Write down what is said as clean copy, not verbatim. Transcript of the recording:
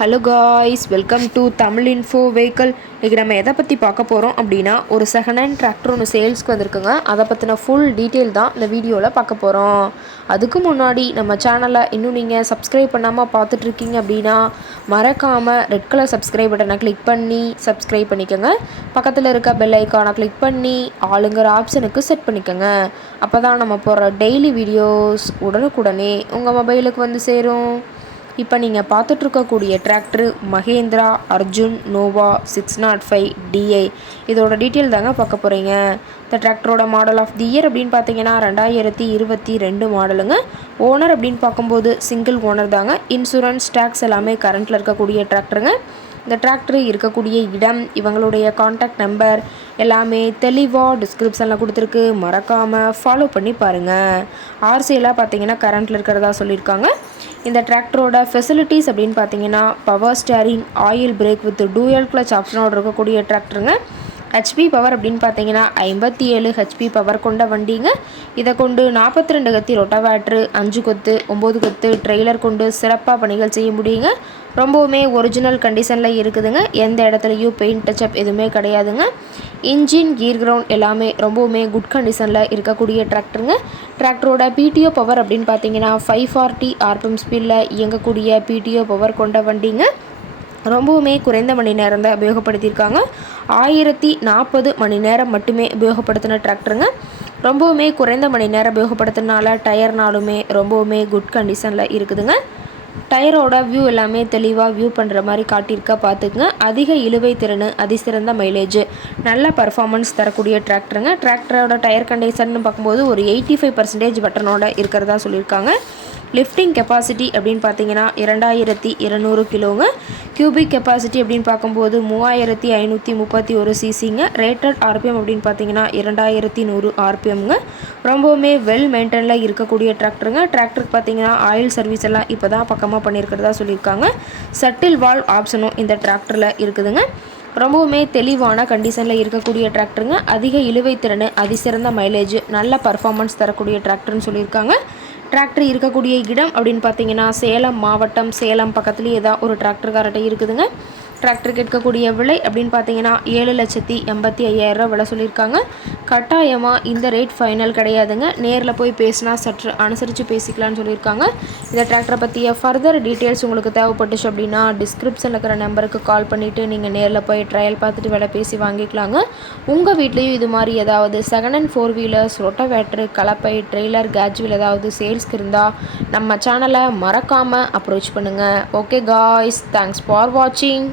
Hello guys, welcome to Tamil info vehicle. இன்றைக்கி நம்ம எதை பற்றி பார்க்க போகிறோம் அப்படின்னா, ஒரு செகண்ட் ஹேண்ட் டிராக்டர் ஒன்று சேல்ஸ்க்கு வந்திருக்குங்க. அதை பற்றின ஃபுல் டீட்டெயில் தான் இந்த வீடியோவில் பார்க்க போகிறோம். அதுக்கு முன்னாடி நம்ம சேனலை இன்னும் நீங்கள் சப்ஸ்கிரைப் பண்ணாமல் பார்த்துட்ருக்கீங்க அப்படின்னா, மறக்காமல் ரெட் கலர் சப்ஸ்கிரைப் பட்டனை கிளிக் பண்ணி சப்ஸ்கிரைப் பண்ணிக்கோங்க. பக்கத்தில் இருக்க பெல் ஐக்கானை கிளிக் பண்ணி ஆளுங்கிற ஆப்ஷனுக்கு செட் பண்ணிக்கோங்க. அப்போ தான் நம்ம போடுற டெய்லி வீடியோஸ் உடனுக்குடனே உங்கள் மொபைலுக்கு வந்து சேரும். இப்போ நீங்கள் பார்த்துட்ருக்கக்கூடிய டிராக்டரு மஹேந்திரா அர்ஜுன் நோவா 605 டிஐ. இதோட டீட்டெயில் தாங்க பார்க்க போகிறீங்க. இந்த டிராக்டரோட மாடல் ஆஃப் தி இயர் அப்படின்னு பார்த்தீங்கன்னா 2022 மாடலுங்க. ஓனர் அப்படின்னு பார்க்கும்போது சிங்கிள் ஓனர் தாங்க. இன்சூரன்ஸ் டேக்ஸ் எல்லாமே கரண்ட்டில் இருக்கக்கூடிய டிராக்டருங்க. இந்த டிராக்டர் இருக்கக்கூடிய இடம், இவங்களுடைய காண்டாக்ட் நம்பர் எல்லாமே தெளிவாக டிஸ்கிரிப்ஷனில் கொடுத்துருக்கு. மறக்காமல் ஃபாலோ பண்ணி பாருங்கள். ஆர்சியெல்லாம் பார்த்தீங்கன்னா கரண்ட்டில் இருக்கிறதா சொல்லியிருக்காங்க. இந்த டிராக்டரோட ஃபெசிலிட்டிஸ் அப்படின்னு பார்த்தீங்கன்னா power steering, oil brake with dual clutch ஆப்ஷனோடு இருக்கக்கூடிய டிராக்டருங்க. ஹெச்பி பவர் அப்படின்னு பார்த்தீங்கன்னா 57 ஹெச்பி பவர் கொண்ட வண்டிங்க. இதை கொண்டு 42 கத்தி ரொட்டவேட்ரு, 5 கொத்து 9 கொத்து ட்ரெய்லர் கொண்டு சிறப்பாக பணிகள் செய்ய முடியுங்க. ரொம்பவுமே ஒரிஜினல் கண்டிஷனில் இருக்குதுங்க. எந்த இடத்துலையும் பெயிண்ட் டச்சப் எதுவுமே கிடையாதுங்க. இன்ஜின், கீர் கிரவுண்ட் எல்லாமே ரொம்பவுமே குட் கண்டிஷனில் இருக்கக்கூடிய டிராக்டருங்க. டிராக்டரோட பிடிஓ பவர் அப்படின்னு பார்த்தீங்கன்னா 540 ஆர்பிஎம் ஸ்பீடில் இயங்கக்கூடிய பிடிஓ பவர் கொண்ட வண்டிங்க. ரொம்பவுமே குறைந்த மணி நேரம் தான் உபயோகப்படுத்தியிருக்காங்க. 1040 மணி நேரம் மட்டுமே உபயோகப்படுத்தின டிராக்டருங்க. ரொம்பவுமே குறைந்த மணி நேரம் உபயோகப்படுத்தினால டயர்னாலுமே ரொம்பவுமே குட் கண்டிஷனில் இருக்குதுங்க. டயரோட வியூ எல்லாமே தெளிவாக வியூ பண்ணுற மாதிரி காட்டியிருக்கா பார்த்துக்குங்க. அதிக இழுவை திறன், அதிசிறந்த மைலேஜ், நல்ல பர்ஃபார்மன்ஸ் தரக்கூடிய டிராக்டருங்க. டிராக்டரோட டயர் கண்டிஷன் பார்க்கும்போது ஒரு 85% பட்டனோட இருக்கிறதா சொல்லியிருக்காங்க. லிஃப்டிங் கெப்பாசிட்டி அப்படின்னு பார்த்தீங்கன்னா 2200 கிலோங்க. கியூபிக் கெப்பாசிட்டி அப்படின்னு பார்க்கும்போது 3531 சிசிங்க. ரேட்டட் ஆர்பிஎம் அப்படின்னு பார்த்தீங்கன்னா 2100 ஆர்பிஎம்ங்க. ரொம்பவுமே வெல் மெயின்டெனில் இருக்கக்கூடிய டிராக்டருங்க. டிராக்டருக்கு பார்த்தீங்கன்னா ஆயில் சர்வீஸ் எல்லாம் இப்போ தான் பக்கமாக பண்ணியிருக்கிறதா சொல்லியிருக்காங்க. சட்டில் வால்வ் ஆப்ஷனும் இந்த டிராக்டரில் இருக்குதுங்க. ரொம்பவுமே தெளிவான கண்டிஷனில் இருக்கக்கூடிய டிராக்டருங்க. அதிக இழுவை திறன், அதிசிறந்த மைலேஜ், நல்ல பர்ஃபார்மன்ஸ் தரக்கூடிய டிராக்டர்னு சொல்லியிருக்காங்க. டிராக்டர் இருக்கக்கூடிய இடம் அப்படின்னு பார்த்தீங்கன்னா சேலம் மாவட்டம், சேலம் பக்கத்துலேயே தான் ஒரு டிராக்டர்கார்ட்ட இருக்குதுங்க. டிராக்டருக்கு எடுக்கக்கூடிய விலை அப்படின்னு பார்த்தீங்கன்னா 7,85,000 விலை சொல்லியிருக்காங்க. கட்டாயமாக இந்த ரேட் ஃபைனல் கிடையாதுங்க. நேரில் போய் பேசினா சற்று அனுசரித்து பேசிக்கலான்னு சொல்லியிருக்காங்க. இந்த டிராக்டரை பற்றிய ஃபர்தர் டீட்டெயில்ஸ் உங்களுக்கு தேவைப்பட்டுச்சு அப்படின்னா டிஸ்கிரிப்ஷனில் இருக்கிற நம்பருக்கு கால் பண்ணிவிட்டு நீங்கள் நேரில் போய் ட்ரையல் பார்த்துட்டு விலை பேசி வாங்கிக்கலாங்க. உங்கள் வீட்லேயும் இது மாதிரி ஏதாவது செகண்ட் ஹேண்ட் 4 வீலர்ஸ், ரொட்டவேட்ரு, கலப்பை, ட்ரெய்லர், கேட்ஜ்வில் ஏதாவது சேல்ஸ்க்கு இருந்தால் நம்ம சேனலை மறக்காமல் அப்ரோச் பண்ணுங்கள். ஓகே காய்ஸ், தேங்க்ஸ் ஃபார் வாட்சிங்.